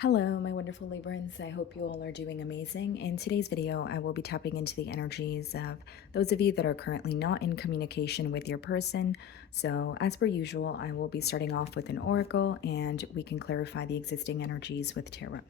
Hello, my wonderful Librans. I hope you all are doing amazing. In today's video, I will be tapping into the energies of those of you that are currently not in communication with your person. So, as per usual, I will be starting off with an oracle and we can clarify the existing energies with tarot.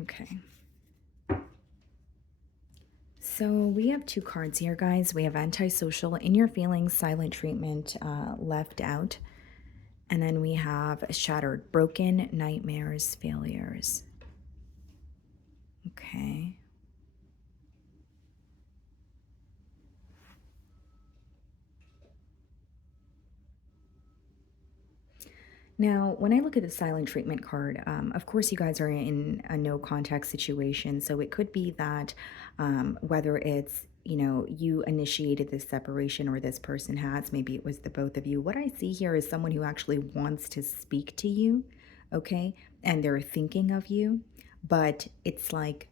Okay. So we have two cards here, guys. We have antisocial, in your feelings, silent treatment, left out. And then we have shattered, broken, nightmares, failures. Okay. Now, when I look at the silent treatment card, of course, you guys are in a no contact situation. So it could be that whether it's, you initiated this separation or this person has, maybe it was the both of you. What I see here is someone who actually wants to speak to you, okay? And they're thinking of you, but it's like,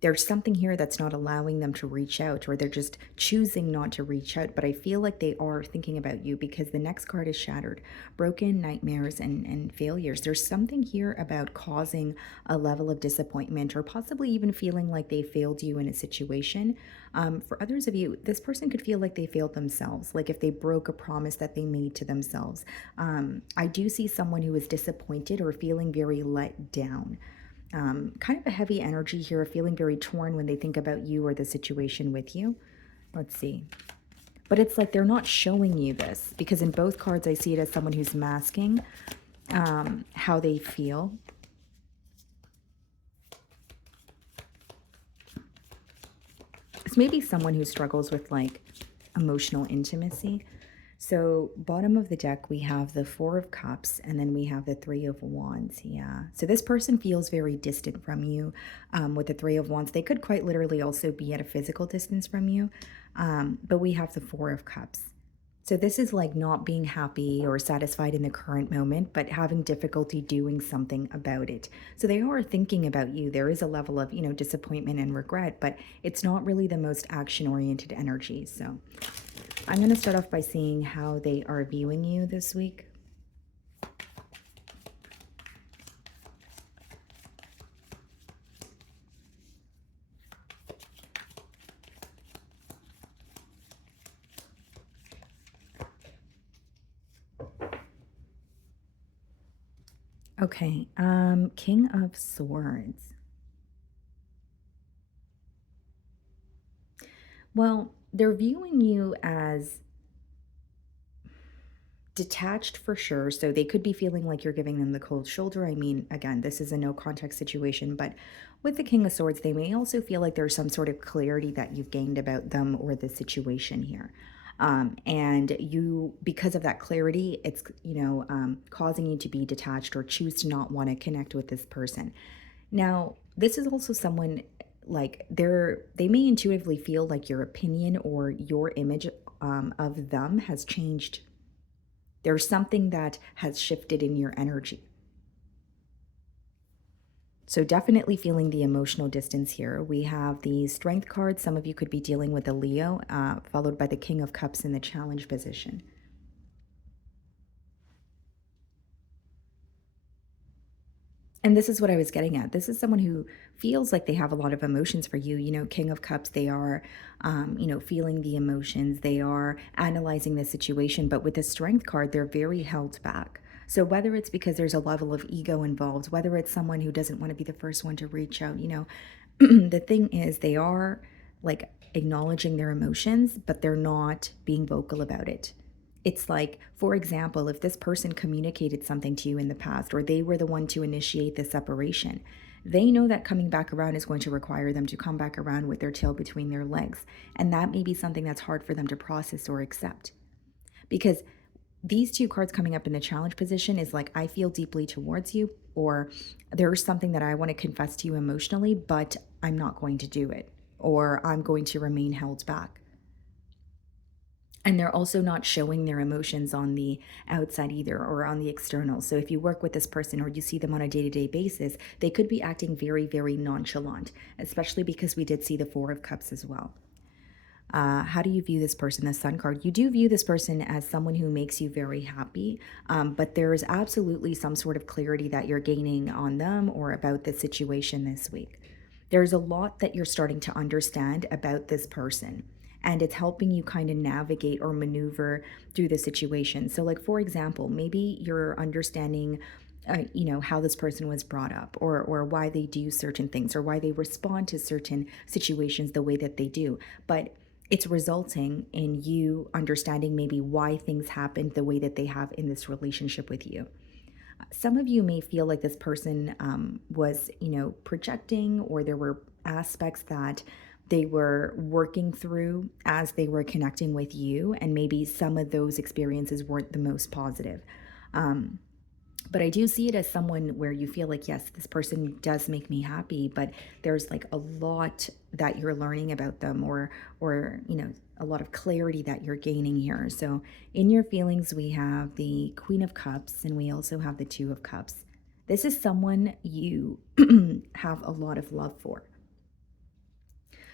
there's something here that's not allowing them to reach out, or they're just choosing not to reach out. But I feel like they are thinking about you because the next card is shattered, broken, nightmares, and failures. There's something here about causing a level of disappointment or possibly even feeling like they failed you in a situation. For others of you, this person could feel like they failed themselves, like if they broke a promise that they made to themselves. I do see someone who is disappointed or feeling very let down. Kind of a heavy energy here, feeling very torn when they think about you or the situation with you. Let's see. But it's like they're not showing you this because in both cards I see it as someone who's masking how they feel. It's maybe someone who struggles with like emotional intimacy. So bottom of the deck, we have the Four of Cups, and then we have the Three of Wands. Yeah. So this person feels very distant from you with the Three of Wands. They could quite literally also be at a physical distance from you. But we have the Four of Cups. So this is like not being happy or satisfied in the current moment, but having difficulty doing something about it. So they are thinking about you. There is a level of, disappointment and regret, but it's not really the most action-oriented energy. So I'm going to start off by seeing how they are viewing you this week. Okay, King of Swords. Well, they're viewing you as detached for sure. So they could be feeling like you're giving them the cold shoulder. I mean, again, this is a no contact situation, but with the King of Swords, they may also feel like there's some sort of clarity that you've gained about them or the situation here. And you, because of that clarity, it's, causing you to be detached or choose to not want to connect with this person. Now, this is also someone like they may intuitively feel like your opinion or your image of them has changed. There's something that has shifted in your energy. So definitely feeling the emotional distance here. We have the Strength card. Some of you could be dealing with a Leo, followed by the King of Cups in the challenge position. And this is what I was getting at. This is someone who feels like they have a lot of emotions for you. King of Cups, they are, feeling the emotions. They are analyzing the situation. But with the Strength card, they're very held back. So whether it's because there's a level of ego involved, whether it's someone who doesn't want to be the first one to reach out, the thing is they are like acknowledging their emotions, but they're not being vocal about it. It's like, for example, if this person communicated something to you in the past, or they were the one to initiate the separation, they know that coming back around is going to require them to come back around with their tail between their legs. And that may be something that's hard for them to process or accept. Because these two cards coming up in the challenge position is like, I feel deeply towards you, or there's something that I want to confess to you emotionally, but I'm not going to do it, or I'm going to remain held back. And they're also not showing their emotions on the outside either, or on the external. So if you work with this person or you see them on a day-to-day basis, they could be acting very, very nonchalant, especially because we did see the Four of Cups as well. How do you view this person? The Sun card. You do view this person as someone who makes you very happy, but there is absolutely some sort of clarity that you're gaining on them or about the situation this week. There's a lot that you're starting to understand about this person, and it's helping you kind of navigate or maneuver through the situation. So, like, for example, maybe you're understanding how this person was brought up, or why they do certain things, or why they respond to certain situations the way that they do. But it's resulting in you understanding maybe why things happened the way that they have in this relationship with you. Some of you may feel like this person was, projecting, or there were aspects that they were working through as they were connecting with you, and maybe some of those experiences weren't the most positive. Um, but I do see it as someone where you feel like, yes, this person does make me happy, but there's like a lot that you're learning about them, or a lot of clarity that you're gaining here. So in your feelings, we have the Queen of Cups, and we also have the Two of Cups. This is someone you have a lot of love for.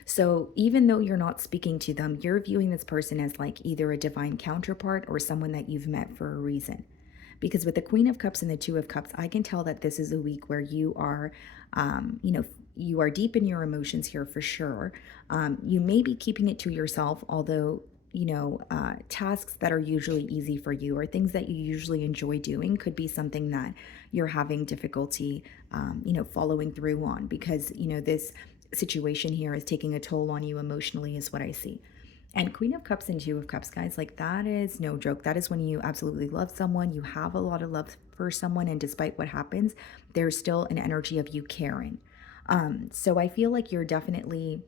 So even though you're not speaking to them, you're viewing this person as like either a divine counterpart or someone that you've met for a reason. Because with the Queen of Cups and the Two of Cups, I can tell that this is a week where you are, you are deep in your emotions here for sure. You may be keeping it to yourself, although, tasks that are usually easy for you, or things that you usually enjoy doing, could be something that you're having difficulty, following through on, because, this situation here is taking a toll on you emotionally, is what I see. And Queen of Cups and Two of Cups, guys, like, that is no joke. That is when you absolutely love someone, you have a lot of love for someone, and despite what happens, there's still an energy of you caring. So I feel like you're definitely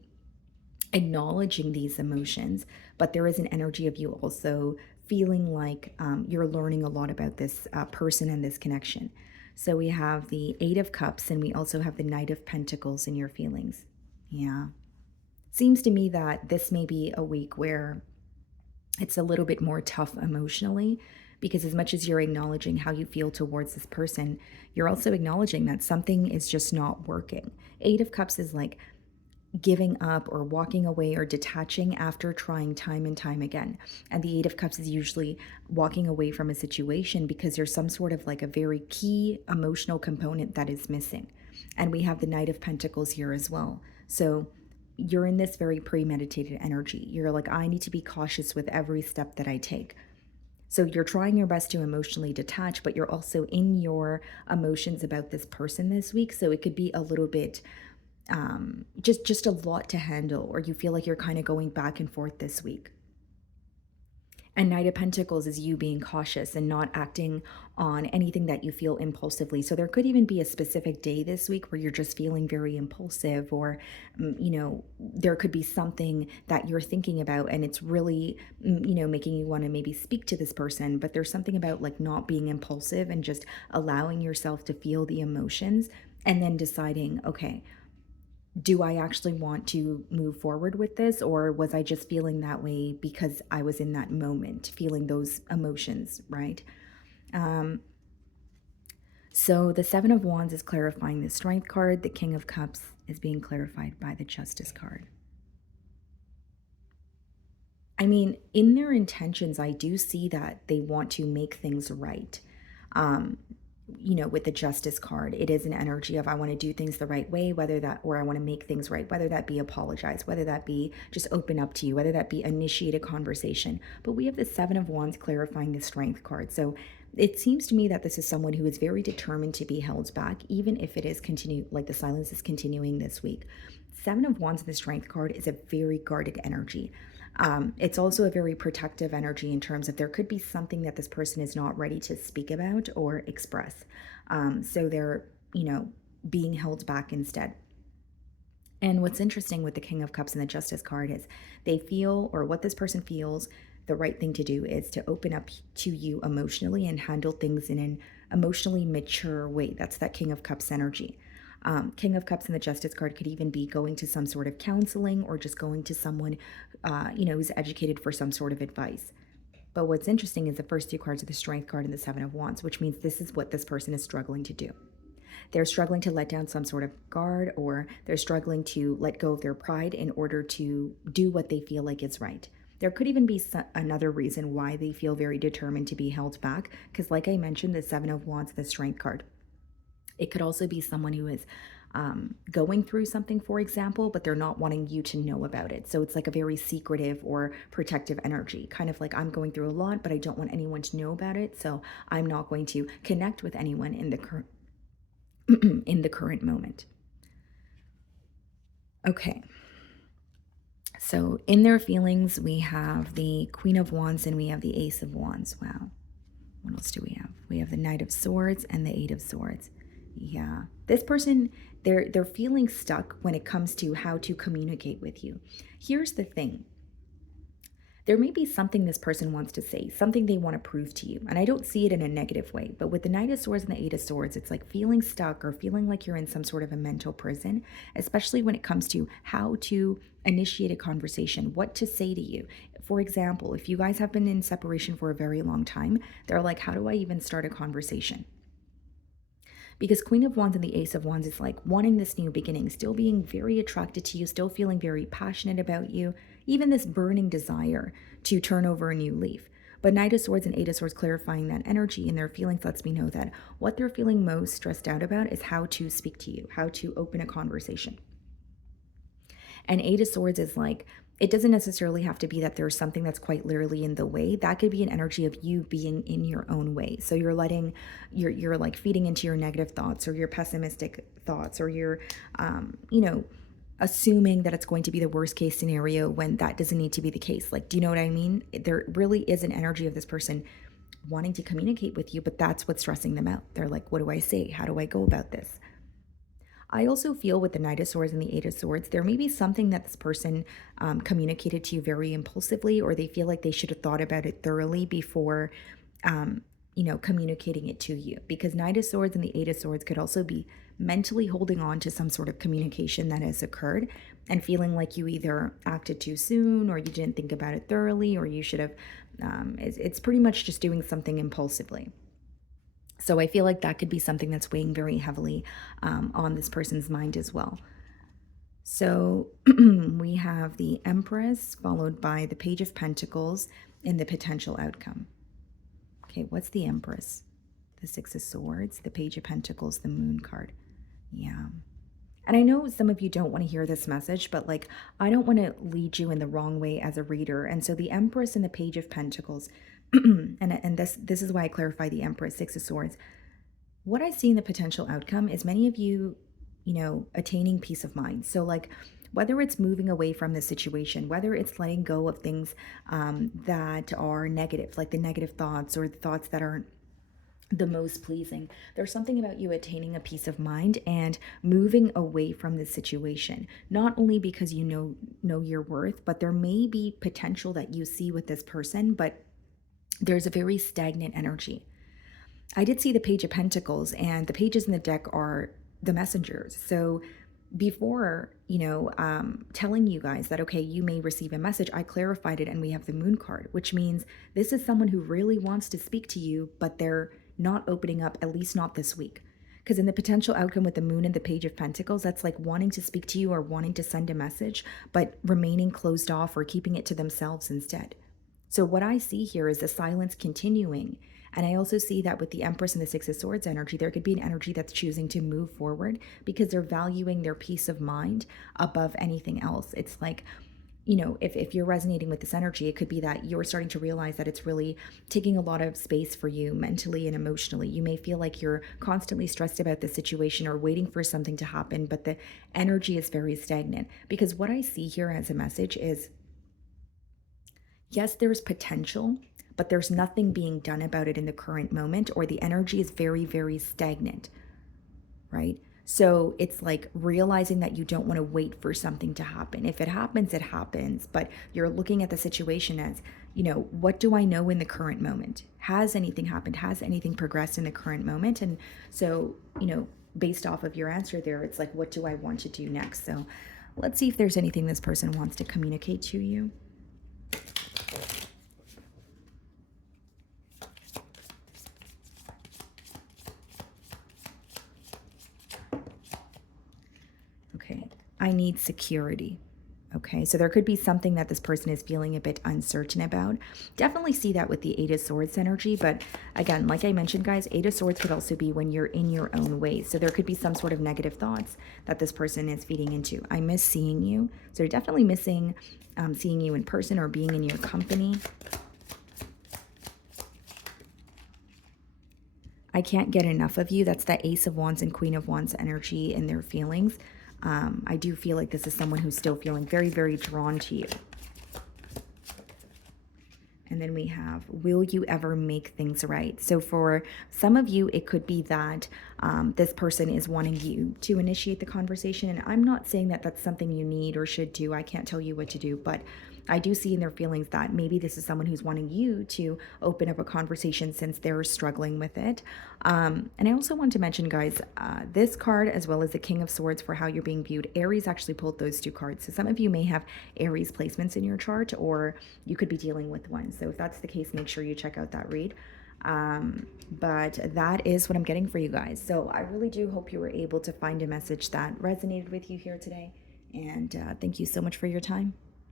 acknowledging these emotions, but there is an energy of you also feeling like you're learning a lot about this person and this connection. So we have the Eight of Cups, and we also have the Knight of Pentacles in your feelings. Yeah. Seems to me that this may be a week where it's a little bit more tough emotionally, because as much as you're acknowledging how you feel towards this person, you're also acknowledging that something is just not working. Eight of Cups is like giving up or walking away or detaching after trying time and time again. And the Eight of Cups is usually walking away from a situation because there's some sort of like a very key emotional component that is missing. And we have the Knight of Pentacles here as well. So you're in this very premeditated energy. You're like, I need to be cautious with every step that I take. So you're trying your best to emotionally detach, but you're also in your emotions about this person this week. So it could be a little bit just a lot to handle, or you feel like you're kind of going back and forth this week. And Knight of Pentacles is you being cautious and not acting on anything that you feel impulsively. So there could even be a specific day this week where you're just feeling very impulsive, or, there could be something that you're thinking about and it's really, making you want to maybe speak to this person. But there's something about like not being impulsive and just allowing yourself to feel the emotions, and then deciding, okay, do I actually want to move forward with this, or was I just feeling that way because I was in that moment feeling those emotions, right? Um, so the Seven of Wands is clarifying the Strength card. The King of Cups is being clarified by the Justice card. I mean, in their intentions, I do see that they want to make things right. Um, with the Justice card, it is an energy of, I want to do things the right way, or I want to make things right, whether that be apologize, whether that be just open up to you, whether that be initiate a conversation. But we have the Seven of Wands clarifying the Strength card. So it seems to me that this is someone who is very determined to be held back, even if it is like the silence is continuing this week. Seven of Wands in the Strength card is a very guarded energy. It's also a very protective energy in terms of there could be something that this person is not ready to speak about or express. So they're, being held back instead. And what's interesting with the King of Cups and the Justice card is they feel, or what this person feels, the right thing to do is to open up to you emotionally and handle things in an emotionally mature way. That's that King of Cups energy. King of Cups and the Justice card could even be going to some sort of counseling or just going to someone, who's educated for some sort of advice. But what's interesting is the first two cards are the Strength card and the Seven of Wands, which means this is what this person is struggling to do. They're struggling to let down some sort of guard, or they're struggling to let go of their pride in order to do what they feel like is right. There could even be another reason why they feel very determined to be held back, because, like I mentioned, the Seven of Wands, the Strength card, it could also be someone who is going through something, for example, but they're not wanting you to know about it. So it's like a very secretive or protective energy, kind of like I'm going through a lot, but I don't want anyone to know about it. So I'm not going to connect with anyone in the current in the current moment. Okay. So in their feelings, we have the Queen of Wands and we have the Ace of Wands. Wow. What else do we have? We have the Knight of Swords and the Eight of Swords. Yeah. This person, they're feeling stuck when it comes to how to communicate with you. Here's the thing. There may be something this person wants to say, something they want to prove to you. And I don't see it in a negative way, but with the Knight of Swords and the Eight of Swords, it's like feeling stuck or feeling like you're in some sort of a mental prison, especially when it comes to how to initiate a conversation, what to say to you. For example, if you guys have been in separation for a very long time, they're like, how do I even start a conversation? Because Queen of Wands and the Ace of Wands is like wanting this new beginning, still being very attracted to you, still feeling very passionate about you, even this burning desire to turn over a new leaf. But Knight of Swords and Eight of Swords clarifying that energy and their feelings lets me know that what they're feeling most stressed out about is how to speak to you, how to open a conversation. And Eight of Swords is like, it doesn't necessarily have to be that there's something that's quite literally in the way. That could be an energy of you being in your own way. So you're letting, you're like feeding into your negative thoughts or your pessimistic thoughts, or you're, assuming that it's going to be the worst case scenario when that doesn't need to be the case. Like, do you know what I mean? There really is an energy of this person wanting to communicate with you, but that's what's stressing them out. They're like, what do I say? How do I go about this? I also feel with the Knight of Swords and the Eight of Swords, there may be something that this person communicated to you very impulsively, or they feel like they should have thought about it thoroughly before, communicating it to you. Because Knight of Swords and the Eight of Swords could also be mentally holding on to some sort of communication that has occurred and feeling like you either acted too soon, or you didn't think about it thoroughly, or you should have. It's pretty much just doing something impulsively. So I feel like that could be something that's weighing very heavily on this person's mind as well. So we have the Empress followed by the Page of Pentacles and the potential outcome. Okay, what's the Empress? The Six of Swords, the Page of Pentacles, the Moon card. Yeah. And I know some of you don't want to hear this message, but like, I don't want to lead you in the wrong way as a reader. And so the Empress and the Page of Pentacles, and this is why I clarify the Empress, Six of Swords. What I see in the potential outcome is many of you, attaining peace of mind. So like, whether it's moving away from the situation, whether it's letting go of things that are negative, like the negative thoughts or the thoughts that aren't the most pleasing. There's something about you attaining a peace of mind and moving away from this situation, not only because you know your worth, but there may be potential that you see with this person, but there's a very stagnant energy. I did see the Page of Pentacles, and the pages in the deck are the messengers. So before, telling you guys that, okay, you may receive a message, I clarified it, and we have the Moon card, which means this is someone who really wants to speak to you, but they're not opening up, at least not this week. Because in the potential outcome with the Moon and the Page of Pentacles, that's like wanting to speak to you or wanting to send a message, but remaining closed off or keeping it to themselves instead. So what I see here is the silence continuing. And I also see that with the Empress and the Six of Swords energy, there could be an energy that's choosing to move forward because they're valuing their peace of mind above anything else. It's like, if you're resonating with this energy, it could be that you're starting to realize that it's really taking a lot of space for you mentally and emotionally. You may feel like you're constantly stressed about the situation or waiting for something to happen, but the energy is very stagnant. Because what I see here as a message is, yes, there's potential, but there's nothing being done about it in the current moment, or the energy is very, very stagnant, right? So it's like realizing that you don't want to wait for something to happen. If it happens, it happens, but you're looking at the situation as, what do I know in the current moment? Has anything happened? Has anything progressed in the current moment? And so, based off of your answer there, it's like, what do I want to do next? So let's see if there's anything this person wants to communicate to you. Okay, I need security. Okay, so there could be something that this person is feeling a bit uncertain about. Definitely see that with the Eight of Swords energy. But again, like I mentioned, guys, Eight of Swords could also be when you're in your own way. So there could be some sort of negative thoughts that this person is feeding into. I miss seeing you. So they're definitely missing seeing you in person or being in your company. I can't get enough of you. That's the Ace of Wands and Queen of Wands energy in their feelings. I do feel like this is someone who's still feeling very, very drawn to you. And then we have, will you ever make things right? So for some of you, it could be that this person is wanting you to initiate the conversation. And I'm not saying that that's something you need or should do. I can't tell you what to do, but I do see in their feelings that maybe this is someone who's wanting you to open up a conversation since they're struggling with it. And I also want to mention, guys, this card as well as the King of Swords for how you're being viewed. Aries actually pulled those two cards. So some of you may have Aries placements in your chart, or you could be dealing with one. So if that's the case, make sure you check out that read. But that is what I'm getting for you guys. So I really do hope you were able to find a message that resonated with you here today. And thank you so much for your time.